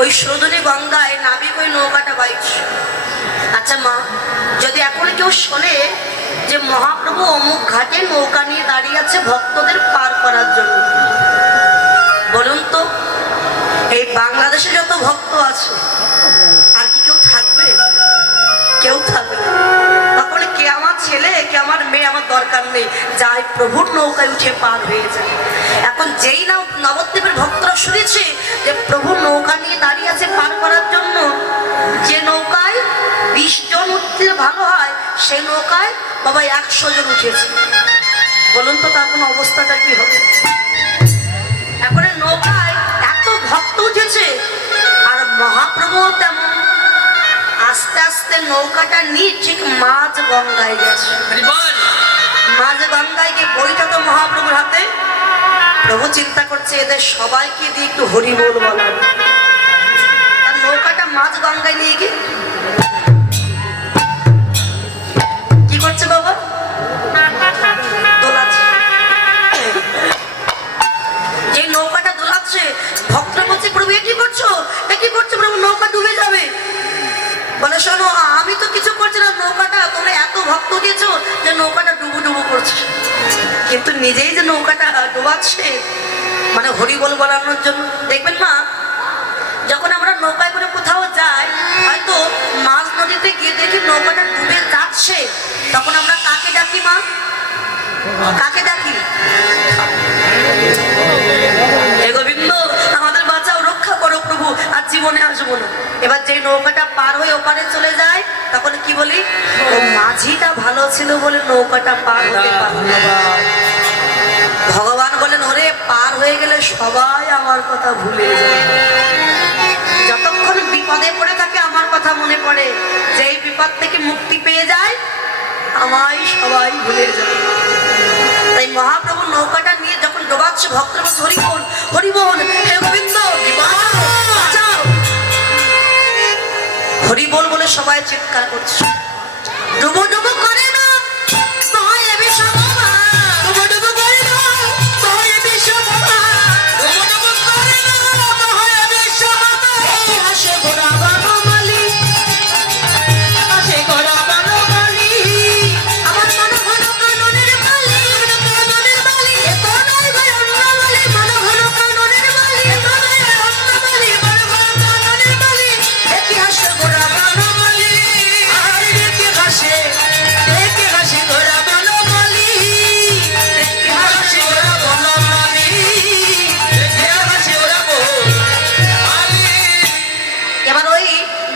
ওই সুরধনী গঙ্গায় নাবিক ওই নৌকাটা বাইছে। আচ্ছা মা, যদি এখন কেউ শোনে যে মহাপ্রভু অমুক ঘাটে নৌকা নিয়ে দাঁড়িয়ে আছে ভক্তদের পার করার জন্য, বলুন তো এই বাংলাদেশে যত ভক্ত আছে আর কি কেউ থাকবে? কেউ থাকবে না। তখন কে আমার ছেলে, কে আমার মেয়ে, আমার দরকার নেই, যাই প্রভুর নৌকায় উঠে পার হয়ে যায়। এখন যেই না নবদ্বীপের ভক্তরা শুনেছে যে প্রভুর নৌকা নিয়ে দাঁড়িয়ে আছে পার করার জন্য, যে নৌকায় 20 জন উঠলে ভালো হয় সেই নৌকায় বাবা 100 জন উঠেছে। বলুন তো তখন অবস্থাটা কি হবে? এখন নৌকায় এত ভক্ত উঠেছে আর মহাপ্রভু তেমন আস্তে আস্তে নৌকাটা নিয়ে ঠিক মাঝ গঙ্গায় গেছে। মাঝ গঙ্গায় গিয়ে বইটা তো মহাপ্রভুর হাতে। প্রভু চিন্তা করছে এদের সবাইকে দিয়ে একটু হরি বল বলার। আর নৌকাটা মাঝ গঙ্গায় নিয়ে গিয়ে কি করছে বাবা? দোলাচ্ছে। এই নৌকাটা দোলাচ্ছে, ভক্তরা বলছে প্রভু এ কি করছো, এ কি করছো প্রভু, নৌকা ডুবে যাবে। বলে শোনো আমি তো কিছু করছি না, নৌকাটা তোমরা এত ভক্ত দিয়েছো যে নৌকাটা ডুবু ডুবু করছে। কিন্তু নিজেই যে নৌকাটা ডুবাচ্ছে মানে হরি বল বলানোর জন্য। দেখবেন মা, যখন আমরা নৌকায় করে কোথাও যাই, হয়তো মাঝ নদীতে গিয়ে দেখি নৌকাটা ডুবে যাচ্ছে, তখন আমরা কাকে ডাকি মা? কাকে ডাকি? হে গোবিন্দ আমাদের বাঁচাও, রক্ষা করো প্রভু, আর জীবনে আসবো না। এবার যে নৌকাটা পার হয়ে ওপারে চলে যায় তখন কি বলি? ও মাঝিটা ভালো ছিল বলে নৌকাটা পার হতে পারল। ভগবান বলেন ওরে পার হয়ে গেলে সবাই আমার কথা ভুলে যায়। যতক্ষণ বিপদে পড়ে থাকে আমার কথা মনে পড়ে, যেই বিপদ থেকে মুক্তি পেয়ে যায় আমায় সবাই ভুলে যায়। তাই মহাপ্রভু নৌকাটা নিয়ে যখন ডোবাচ্ছে ভক্তরা বলছে হরি বল, হরি বল, হে গোবিন্দ বাঁচাও। হরি বল বলে সবাই চিৎকার করছে। ডুবো ডুবো করে না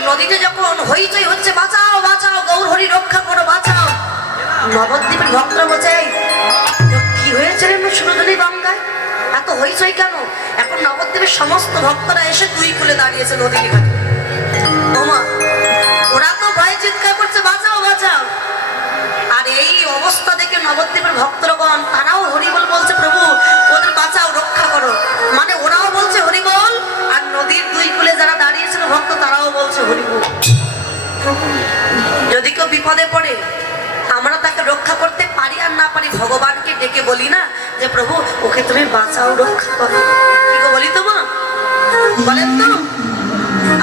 নদীতে যখন হইচই হচ্ছে বাঁচাও বাঁচাও গৌর হরি রক্ষা করো বাঁচাও, নবদ্বীপের ভক্তরা বলছে কি হয়েছে রে সুরধনী গঙ্গায় এত হইচই কেন? এখন নবদ্বীপের সমস্ত ভক্তরা এসে দুই কুলে দাঁড়িয়েছে নদীর ঘাটে। ওমা, ওরা তো ভয়ে চিৎকার করছে বাঁচাও বাঁচাও। আর এই অবস্থা দেখে নবদ্বীপের ভক্তগণ তারাও হরিবল বলছে প্রভু ওদের বাঁচাও রক্ষা করো। মানে ওরাও বলছে হরিবল আর নদীর দুই কুলে যারা দাঁড়িয়েছিল ভক্ত তারাও বলছে হরিবল। যদি কেউ বিপদে পড়ে আমরা তাকে রক্ষা করতে পারি আর না পারি ভগবানকে ডেকে বলি না যে প্রভু ওকে তুমি বাঁচাও রক্ষা করো। কি গো বলি তো মা, বলেন তো?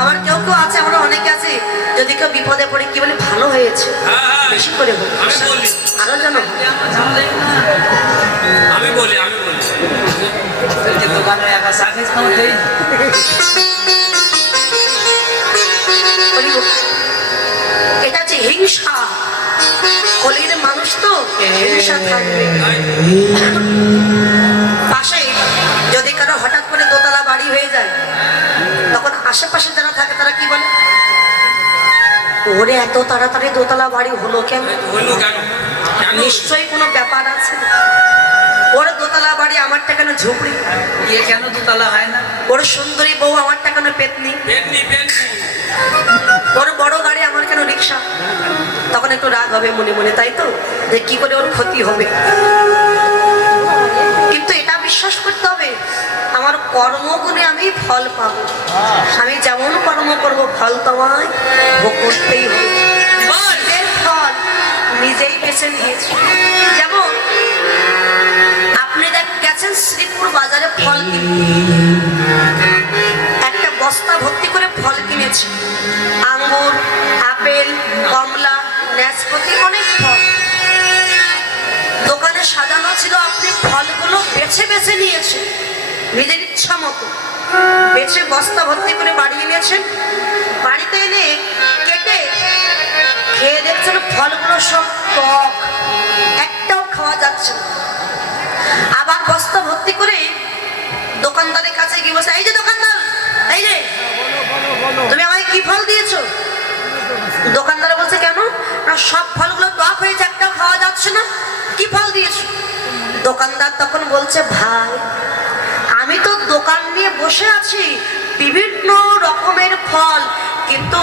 আবার কেউ কেউ আছে, আমরা অনেকে আছে, যদি কেউ বিপদে পড়ে কি বলে ভালো হয়েছে, বেশি করে বলি আরো জানো। আমি বলি এটা হচ্ছে হিংসা। কলির মানুষ তো হিংসা থাকবে। পাশে যদি কারো হঠাৎ করে দোতলা বাড়ি হয়ে যায় তখন আশেপাশে যারা থাকে তারা কি বলে? ওরে এত তাড়াতাড়ি দোতলা বাড়ি হলো কেন? নিশ্চয়ই কোনো ব্যাপার আছে। ওর দোতলা বাড়ি আমারটা কেন ঝুপড়ি? ইয়ে কেন দোতলা হয় না? ওর সুন্দরী বউ আমারটা কেন পেতনি? ওর বড় গাড়ি আমার কেন রিক্সা? তখন একটু রাগ হবে মনে মনে, তাই তো, যে কি করে ওর ক্ষতি হবে। কিন্তু এটা বিশ্বাস করতে হবে আমার কর্মগুণে আমি ফল পাবো। আমি যেমন কর্ম করবো ফল তোমায় ভোগ করতেই হবে। ফল নিজেই বেছে নিয়েছি। যেমন আপনি গেছেন শ্রীপুর বাজারে ফল কিনতে, একটা বস্তা ভর্তি দেখেছি। আঙ্গুর, আপেল, কমলা, নাশপাতি, অনেক ফল দোকানে সাজানো ছিল। আপনি ফলগুলো বেছে বেছে নিয়েছেন নিজের ইচ্ছা মতো, বেছে বস্তা ভর্তি করে বাড়ি এনেছেন। বাড়িতে এনে কেটে খেয়ে দেখছেন ফলগুলো সব টক, একটাও খাওয়া যাচ্ছে না। আবার বস্তা ভর্তি করে দোকানদারের কাছে গিয়ে বসে, এই যে দোকানদার, এই যে তুমি আমায় কি ফল দিয়েছো? দোকানদার বলছে, কেন? না সব ফলগুলো টক হয়েছে, একটাও খাওয়া যাচ্ছে না, কি ফল দিয়েছো? দোকানদার তখন বলছে, ভাই আমি তো দোকান নিয়ে বসে আছি, বিভিন্ন রকমের ফল, কিন্তু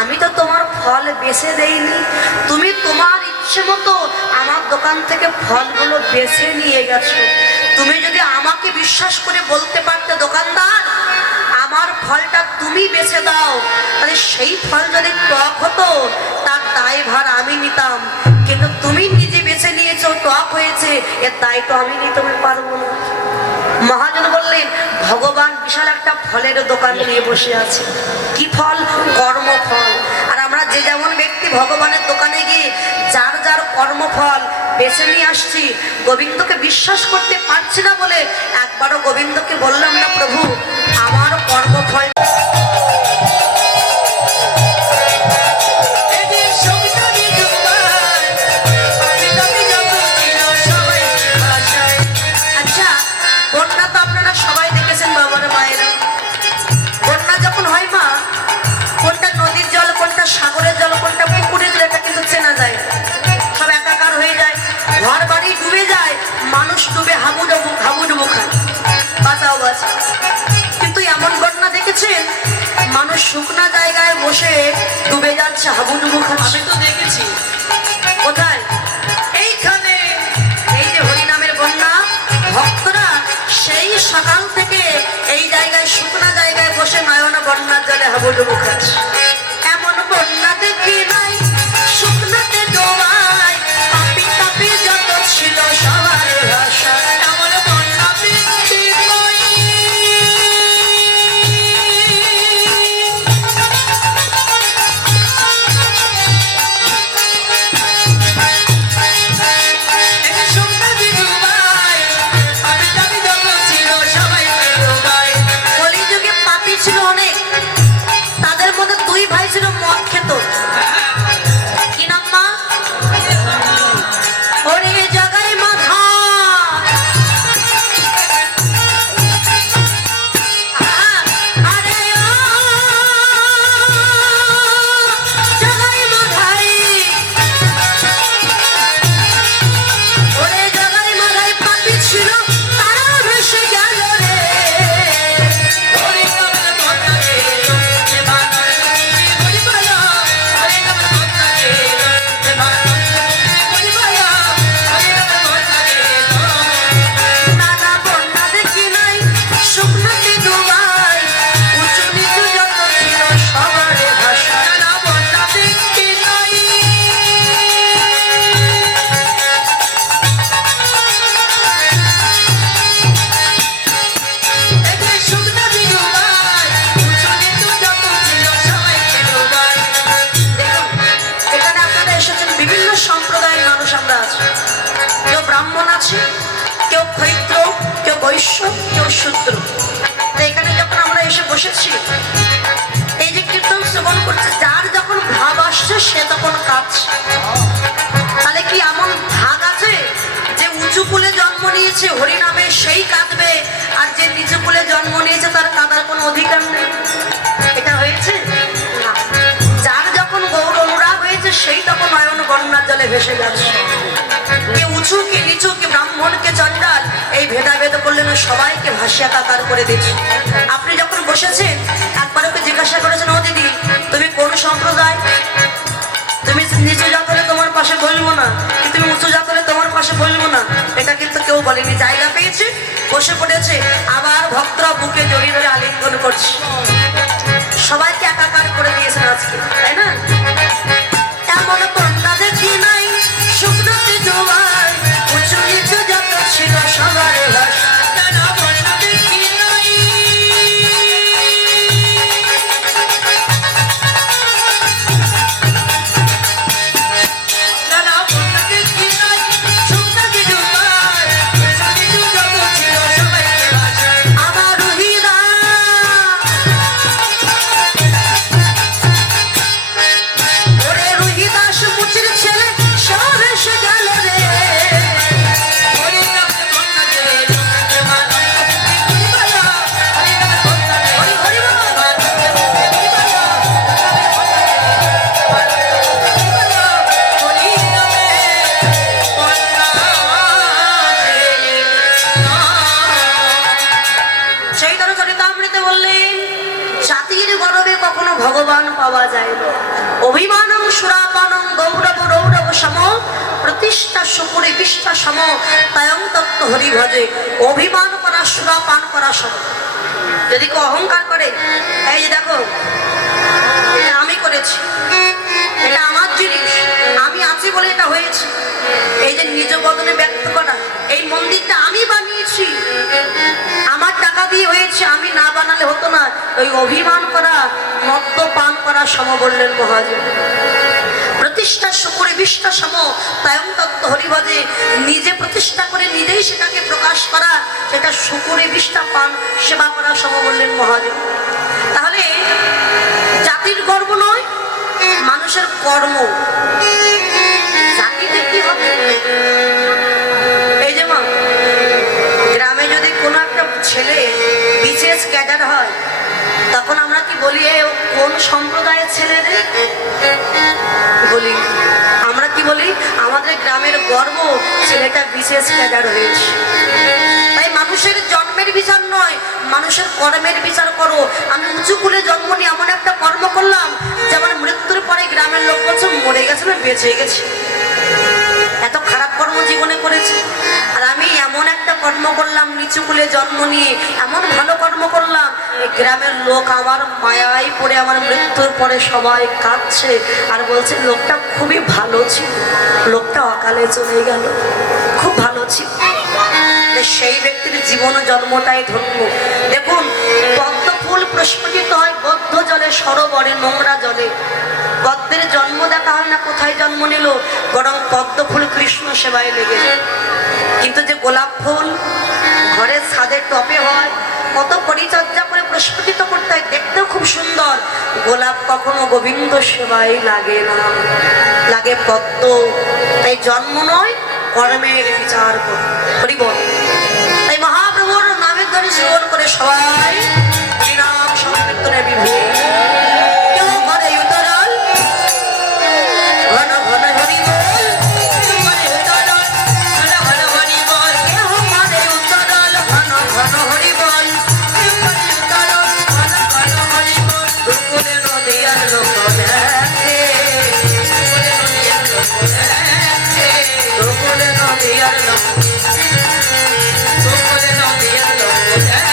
আমি তো তোমার ফল বেছে দেইনি, তুমি তোমার ইচ্ছে মতো আমার দোকান থেকে ফলগুলো বেছে নিয়ে গেছো। তুমি যদি আমাকে বিশ্বাস করে বলতে পারতে, দোকানদার আমার ফলটা তুমি বেছে দাও, তাহলে সেই ফল যদি টক হতো তার দায়ভার আমি নিতাম, কিন্তু তুমি নিজে বেছে নিয়েছো টক হয়েছে, এর দায় তো আমি নিতে পারবো না। মহাজন বললেন, ভগবান বিশাল একটা ফলের দোকান নিয়ে বসে আছে। কি ফল? কর্মফল। আর আমরা যে যেমন ব্যক্তি ভগবানের দোকানে গিয়ে যার যার কর্মফল বেছে নিয়ে আসছি, গোবিন্দকে বিশ্বাস করতে পারছি না বলে একবারও গোবিন্দকে বললাম না, প্রভু আমার কর্মফল সাগরের জল কোনটা পুকুরের জল এটা কিন্তু চেনা যায়, সব একাকার হয়ে যায়, ঘর বাড়ি ডুবে যায়, মানুষ ডুবে হাবুডুবু খায়, বাঁচাও বাঁচা। কিন্তু এমন বন্যা দেখেছেন মানুষ শুকনা জায়গায় বসে ডুবে যাচ্ছে, হাবুডুবু খাচ্ছে। আমি তো দেখেছি। কোথায়? এইখানে। এই যে হরিনামের বন্যা, ভক্তরা সেই সকাল থেকে এই জায়গায় শুকনা জায়গায় বসে নয়না বন্যার জলে হাবুডুবু খাচ্ছে। এমন বন্যা দেখি নাই, শুকনাতে ডোবায়, পাপি তাপি যত ছিল সবার ভাষা, এমন বন্যা দেখি নাই। শুকনাতে ডোবায়, পাপি তাপি যত ছিল সবাই ডোবায়। কলিযুগে পাপি ছিল অনেক, তাদের মধ্যে দুই ভাই ছিল মদ খেত। কি নাম মা? ওরে জাগাই মাথা, আরে ও জাগাই মাথাই, ওরে জাগাই মাথাই পাপি ছিল, তারা ভেসে গেল রে। নানা বন্যা দেখি নাই, শুকনাতে ডুবাই, উঁচু নিচু যত ছিল সবার ভাষা, নানা বন্যা দেখি নাই। একে শুকনাতে ডুবাই, উঁচু নিচু যত ছিল সবাইকে ডুবাই। দেখুন, এখানে আপনারা এসেছেন বিভিন্ন সম্প্রদায়ের মানুষ আমরা আছি। কেউ ব্রাহ্মণ আছে, কেউ ক্ষত্র, কেউ বৈশ্য, কেউ শূদ্র। তো এখানে যখন আমরা এসে বসেছি, এই যে কীর্তন শ্রবণ করছে, যার যখন ভাব আসছে সে তখন কাঁদছে। তাহলে কি এমন ভাগ আছে যে উঁচু কুলে জন্ম নিয়েছে হরিনামে সেই কাঁদবে, আর যে নিচু কুলে জন্ম নিয়েছে তার কাঁদার কোনো অধিকার নেই? এটা হয়েছে না। যার যখন গৌর অনুরাগ হয়েছে সেই তখন নয়ন বন্যার জলে ভেসে যাচ্ছে। কে উঁচু কে নিচু, কে ব্রাহ্মণ কে চণ্ডাল, এই ভেদাভেদ করলে না সবাইকে ভাসিয়া কাতার করে দিচ্ছে। আপনি যখন বসেছেন একবার ওকে জিজ্ঞাসা করেছেন, ও দিদি তুমি কোন সম্প্রদায়? তুমি নিচু জাত হলে তোমার পাশে বলবো না, তুমি উঁচু জাত হলে তোমার পাশে বলবো না, এটা কিন্তু কেউ বলেনি। জায়গা পেয়েছে, বসে পড়েছে, আবার ভক্তরা বুকে জড়িয়ে ধরে আলিঙ্গন করছে, সবাইকে একাকার করে দিয়েছেন আজকে, তাই না? এমন বন্যা দেখি নাই, শুকনাতে ডোবায়, উঁচু নিচু যত ছিল সবার ভাষা, নানা বন্যা দেখি নাই। ভগবান পাওয়া যায় না। অভিমানং সুরাপানং গৌরব রৌরব সম প্রতিষ্ঠা শুকুরে বিষ্ঠা সম তায়ং তত্ত্ব হরি ভজে। অভিমান করা সুরাপান করা সম। যদি কেউ অহংকার করে, এই যে দেখো এটা আমি করেছি, এটা আমার জিনিস, আমি আছি বলে এটা হয়েছে, এই যে নিজ বদনে ব্যক্ত করা, এই মন্দিরটা আমি বানিয়েছি, আমার টাকা দিয়ে হয়েছে, আমি না বানালে হতো না, ওই অভিমান করা মদ্যপান করা সম বললেন মহাজন। প্রতিষ্ঠা শুকুরে বিষ্ঠা সম তায়ং তত্ত্ব হরিভজে। নিজে প্রতিষ্ঠা করে নিজেই সেটাকে প্রকাশ করা, সেটা শুকুরে বিষ্ঠা পান সেবা করা সম বললেন মহাজন। তাহলে জাতির গর্ব নয়, মানুষের কর্ম। জাতিতে কি হবে? এই যে মা, গ্রামে যদি কোনো একটা ছেলে বিশেষ ক্যাডার হয়, তখন আমরা কি বলি, এ কোন সম্প্রদায়ের ছেলে রে বলি? আমরা কি বলি? আমাদের গ্রামের গর্ব, ছেলেটা বিশেষ ক্যাডার হয়েছে। তাই মানুষের জন্মের বিচার নয়, মানুষের কর্মের বিচার করো। আমি উঁচু কুলে জন্ম নিয়ে এমন একটা কর্ম করলাম যে আমার মৃত্যুর পরে গ্রামের লোক বলছে মরে গেছে না বেঁচে গেছে, এত খারাপ কর্ম জীবনে করেছে। আর আমি এমন একটা কর্ম করলাম নিচু কুলে জন্ম নিয়ে, এমন ভালো কর্ম করলাম, এই গ্রামের লোক আমার মায়ায় পড়ে আমার মৃত্যুর পরে সবাই কাঁদছে আর বলছে লোকটা খুবই ভালো ছিল, লোকটা অকালে চলে গেল, খুব ভালো ছিল। সেই ব্যক্তির জীবন জন্মটাই ধন্য। দেখুন, পদ্ম ফুল প্রস্ফুটিত হয় বদ্ধ জলে, সরোবরে, নোংরা জলে। পদ্মের জন্ম দেখা হয় না কোথায় জন্ম নিল, বরং পদ্ম ফুল কৃষ্ণ সেবায় লেগে যায়। কিন্তু যে গোলাপ ফুল ঘরের ছাদের টপে হয়, কত পরিচর্যা করে প্রস্ফুটিত করতে হয়, দেখতেও খুব সুন্দর। গোলাপ কখনো গোবিন্দ সেবায় লাগে না, লাগে পদ্ম। তাই জন্ম নয়, কর্মের বিচার করি বল। তাই মহাপ্রভুর নামের ধরে শ্রবণ করে সবাই হরিনাম সংকীর্তনে বিভোর। কেউ ঘরে উতরাল ঘন ঘন হরি বল, ঘরে উতরাল ঘন ঘন হরি বল। কেউ ঘরে উতরাল ঘন ঘন হরি বল, ঘরে উতরাল ঘন ঘন হরি বল। দুকুলে নদিয়ার লোক দেখে, দুকুলে নদিয়ার লোক দেখে, দুকুলে নদিয়ার লোক, দুকুলে নদিয়ার লোক দেখে।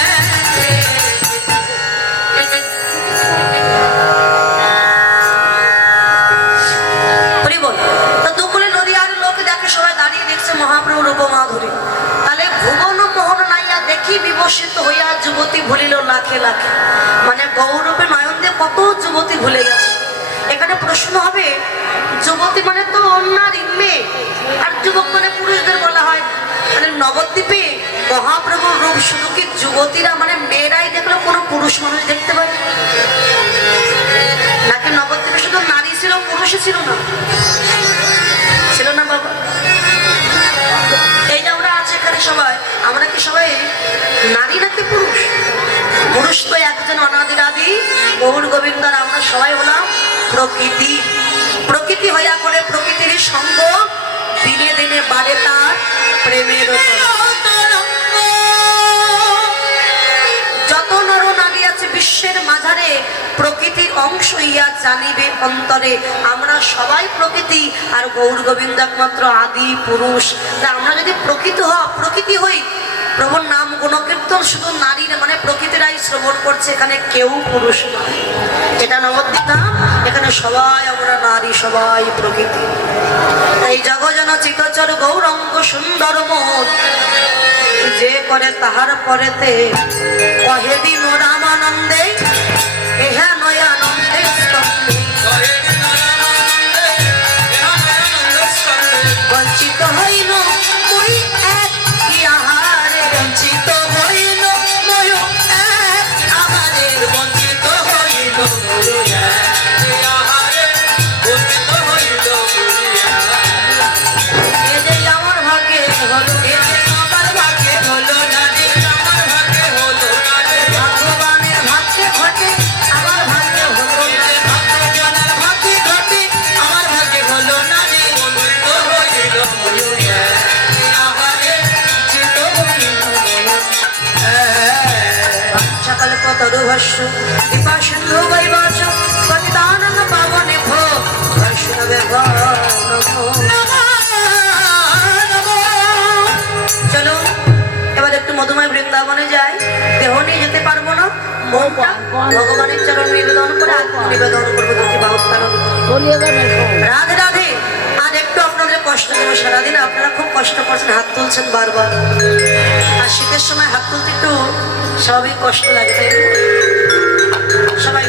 মহাপ্রভুর উপমাধুরী। তাহলে ভুবন মোহন নাইয়া দেখি বিবশিত হইয়া যুবতী ভুলিল লাখে লাখে, মানে গৌরবে নয়ন দিয়ে কত যুবতী ভুলে গেছে। এখানে প্রশ্ন হবে, যুবতী মানে তো নারী মেয়ে, আর যুবক মানে পুরুষদের বলা হয়। মানে নবদ্বীপে মহাপ্রভুর রূপ শুধু কি যুবতীরা মানে মেয়েরাই দেখলো, কোনো পুরুষ মানুষ দেখতে পায় নাকি? নবদ্বীপে শুধু নারী ছিল, পুরুষই ছিল না? ছিল না বাবা? এই যে আমরা আছি এখানে সবাই, আমরা কি সবাই নারী নাকি পুরুষ? পুরুষ তো একজন অনাদির আদি গৌর গোবিন্দ, আর আমরা সবাই হলাম প্রকৃতি। প্রকৃতি হইয়া করে প্রকৃতির সঙ্গ, দিনে দিনে বাড়ে তার প্রেমের তরঙ্গ। যত নর নারী আছে বিশ্বের মাঝারে, প্রকৃতির অংশ ইয়া জানিবে অন্তরে। আমরা সবাই প্রকৃতি, আর গৌর গোবিন্দ একমাত্র আদি পুরুষ। তা আমরা যদি প্রকৃতি হই, প্রভুর নাম গুণকীর্তন শুধু নারীর মানে প্রকৃতিরাই শ্রবণ করছে, এখানে কেউ পুরুষ নয়। এটা নবদ্বীপ ধাম, এখানে সবাই আমরা নারী, সবাই প্রকৃতি। এই জগজন চিতচর গৌরঙ্গ সুন্দর মোদ, যে করে তাহার পরেতে কহে দিন রামানন্দে, এহা নয় আনন্দে বঞ্চিত হইল মুই এক আহারে, বঞ্চিত হইল মই এক আহারে, বঞ্চিত হইল আহারে, বঞ্চিত হইল। এদের আমার ভাগ্যে হলো, এদের আমার ভাগ্যে হলো না রে, আমার ভাগ্যে হলো না রে। ভগবানের ভাগ্যে ঘটে, আমার ভাগ্যে হলো না রে। ভক্তজনের ভাগ্যে ঘটে, আমার ভাগ্যে হলো না রে। বঞ্চিত হইল আহারে, বঞ্চিত হইল। সকল পতরুভস্য কৃপা সিন্ধু বৈবাস মনটা ভগবানের চরণ নিবেদন করে আত্ম নিবেদন করবো দুটি বাহুর কারণ রাধে রাধে। আর একটু আপনাদের কষ্ট দেবো, সারাদিন আপনারা খুব কষ্ট করছেন, হাত তুলছেন বারবার, আর শীতের সময় হাত তুলতে একটু স্বাভাবিক কষ্ট লাগে, তাই না? সবাই